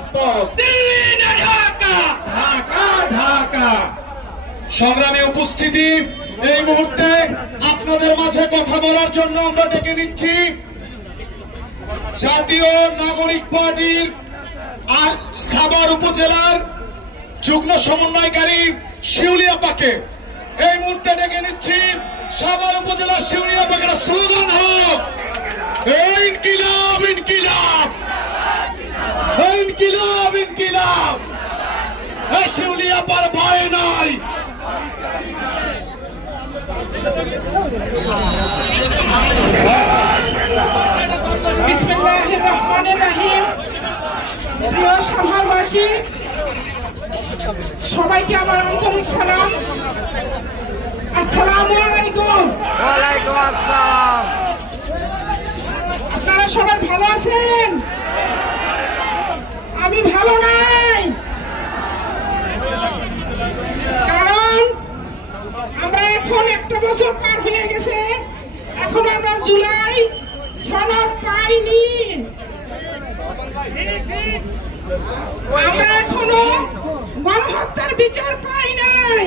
রাজপথ, দিল্লি না ঢাকা, ঢাকা ঢাকা। সংগ্রামী উপস্থিতি, এই মুহূর্তে আপনাদের মাঝে কথা বলার জন্য আমরা ডেকে নিচ্ছি জাতীয় নাগরিক পার্টির সাভার উপজেলার যুগ্ম সমন্বয়কারী শিউলি আপাকে। এই মুহূর্তে ডেকে নিচ্ছি সাভার উপজেলার শিউলি আপাকে। স্লোগান হোক ইনকিলাব ইনকিলাব ইনকিলাব ইনকিলাব। শিউলি আপার ভয় নাই। বিসমিল্লাহির রহমানির রহিম। প্রিয় সভাবাসী, সবাইকে আমার আন্তরিক সালাম। আসসালামু আলাইকুম। ওয়ালাইকুম আসসালাম। আপনারা সবাই ভালো আছেন? আমি ভালো নাই, কারণ আমরা এখন একটা বছর পার হয়ে গেছে, এখন আমরা জুলাই সনদ পাইনি। আমরা এখনো গণহত্যার বিচার পাই নাই।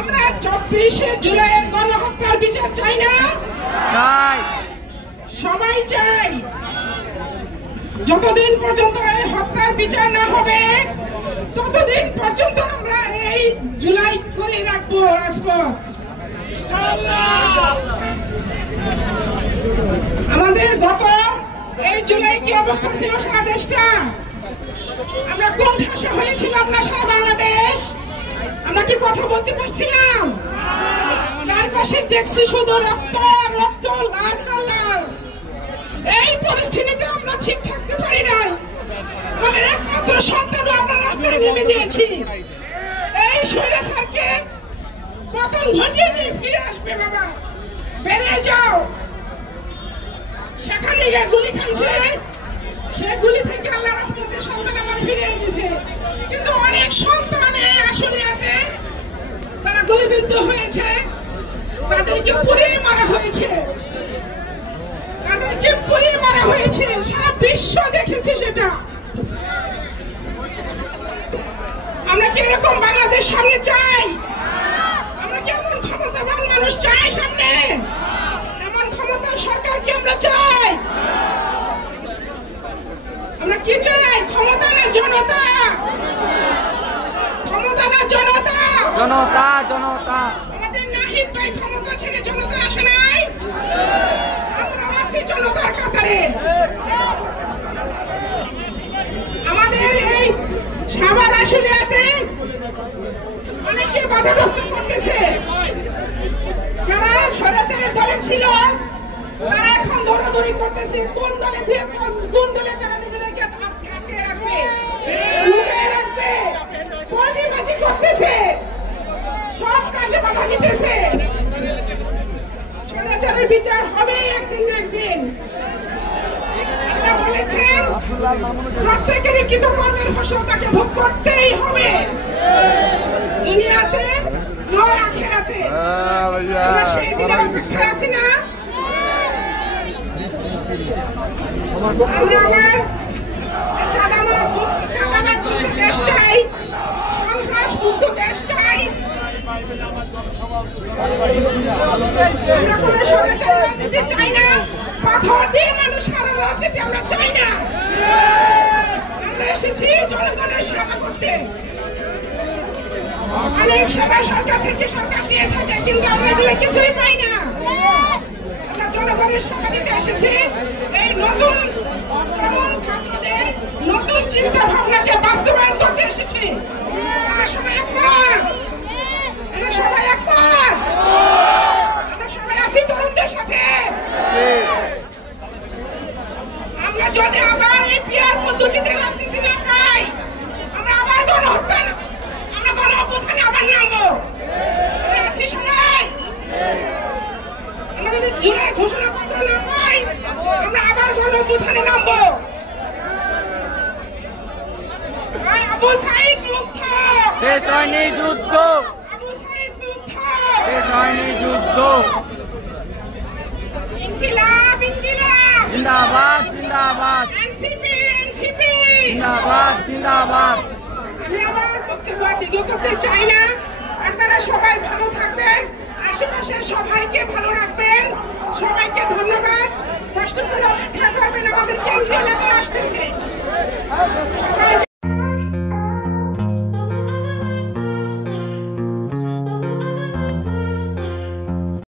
আমরা 24শে জুলাইয়ের গণহত্যার বিচার চাই না? সবাই চাই। যতদিন পর্যন্ত এই হত্যার বিচার না হবে ততদিন পর্যন্ত আমরা এই জুলাই করে রাখবো রাজপথ। আমাদের গত এই জুলাই কি অবস্থা ছিল সারা দেশটা? আমরা কোন ঠাসা হয়েছিলাম না সারা বাংলাদেশ? আমরা কি কথা বলতে পারছিলাম? চারপাশে দেখছি শুধু রক্ত রক্ত, লাশ আর লাশ। এই পরিস্থিতিতে আমরা ঠিক থাকতে পারি নাই। আমাদের একমাত্র সন্তানও আমরা রাস্তায় নেমে দিয়েছি। এই স্বৈরাচারকে পতন ঘটিয়ে নিয়ে ফিরে আসবে। বাবা বেরিয়ে যাও। সেখানে গিয়ে গুলি খাইছে, সে গুলি থেকে আল্লাহ রহমতে সন্তান আমার ফিরিয়ে দিয়েছে। কিন্তু অনেক সন্তান এই আশুলিয়াতে তারা গুলিবিদ্ধ হয়েছে, তাদেরকে পুড়িয়ে মারা হয়েছে, তাদেরকে পুড়িয়ে মারা হয়েছে। সারা বিশ্ব দেখেছে সেটা। আমরা কি এরকম বাংলাদেশ সামনে চাই? আমরা কি এমন ক্ষমতাবান মানুষ চাই সামনে? এমন ক্ষমতার সরকার কি আমরা চাই? আমরা কি চাই? ক্ষমতা না জনতা? ক্ষমতা না জনতা? জনতা জনতা। আমাদের নাহিদ ভাই ক্ষমতা ছেড়ে জনতা আসে নাই। আমরা আছি জনতার কাতারে। আমাদের এই সাভার আশুলিয়াতে অনেকে বাধাগ্রস্ত করতেছে। যারা স্বৈরাচারের দলে ছিল তারা এখন দৌড়াদৌড়ি করতেছে কোন দলে থেকে কোন দলে তারা নিজেদেরকে আটকে রাখবে, লুকিয়ে রাখবে, পয়নিবাজি করতেছে, সব কাজে বাধা দিতেছে। স্বৈরাচারের বিচার হবে একদিন না একদিন। বলেছেন প্রত্যেকেরই কৃতকর্মের ফসল তাকে ভোগ করতেই হবে, দুনিয়াতে নয় আখিরাতে। আমরা সেই দিনের অপেক্ষায় আছি না? আমরা আবার চাঁদাবাদ মুক্ত দেশ চাই, সন্ত্রাস মুক্ত দেশ চাই। আমরা কোন স্বৈরাচারী রাজনীতি চাই না, পাথর দিয়ে মানুষ মারার রাজনীতি আমরা চাই না। আমরা এসেছি জনগণের সেবা করতে। অনেক সেবা সরকার থেকে সরকার দিয়ে থাকে, কিন্তু আমরা এগুলো কিছুই পাই না। আমরা জনগণের সেবা দিতে এসেছি। এই নতুন তরুণ ছাত্রদের নতুন চিন্তা ভাবনাকে বাস্তবায়ন করতে এসেছি। আমরা সবাই একমত, আমরা সবাই একমত, আমরা সবাই আছি তরুণদের সাথে। আমরা যদি আবার এই পিয়ার পদ্ধতিতে রাজনীতি না পাই, আমরা আবার গণহত্যা, আমরা গণঅভ্যুত্থানে আবার নামবো। আছি সবাই। আমরা যদি জুলাই ঘোষণাপত্র না পাই, আমরা আবার গণঅভ্যুত্থানে নামবো। আবু সাঈদ মুক্ত, শেষ হয়নি যুদ্ধ, আবু সাঈদ মুক্ত, শেষ হয়নি যুদ্ধ। ইনকিলাব ইনকিলাব, জিন্দাবাদ জিন্দাবাদ। এনসিপি এনসিপি, জিন্দাবাদ। আমি আমার বক্তব্য দীর্ঘ করতে চাই না। আপনারা সবাই ভালো থাকবেন, আশেপাশের সবাইকে ভালো রাখবেন। সবাইকে ধন্যবাদ। কষ্ট করে